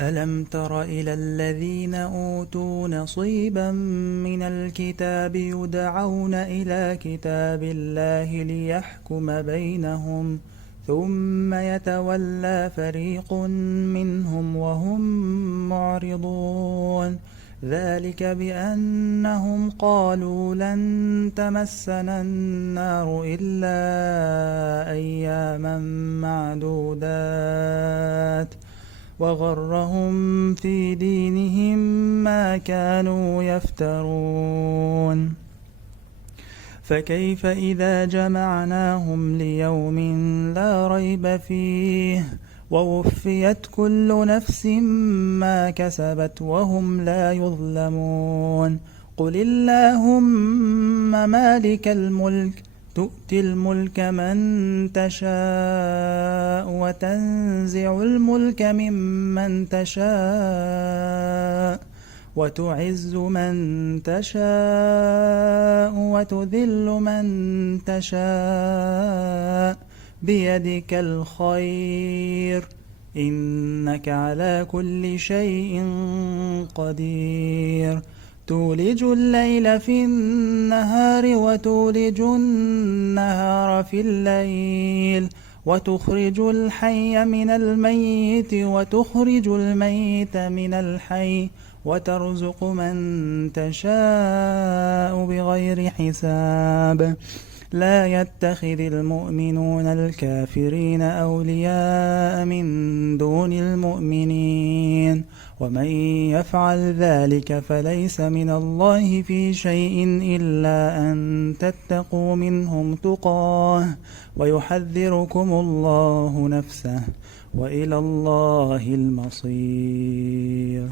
ألم تر إلى الذين أوتوا نصيبا من الكتاب يدعون إلى كتاب الله ليحكم بينهم ثم يتولى فريق منهم وهم معرضون ذلك بأنهم قالوا لن تمسنا النار إلا أياما معدودات وغرهم في دينهم ما كانوا يفترون فكيف إذا جمعناهم ليوم لا ريب فيه ووفيت كل نفس ما كسبت وهم لا يظلمون قل اللهم مالك الملك تؤتي الملك من تشاء وتنزع الملك ممن تشاء وتعز من تشاء وتذل من تشاء بيدك الخير إنك على كل شيء قدير تولج الليل في النهار وتولج النهار في الليل وتخرج الحي من الميت وتخرج الميت من الحي وترزق من تشاء بغير حساب لا يتخذ المؤمنون الكافرين أولياء من دون المؤمنين ومن يفعل ذلك فليس من الله في شيء إلا أن تتقوا منهم تقاه ويحذركم الله نفسه وإلى الله المصير.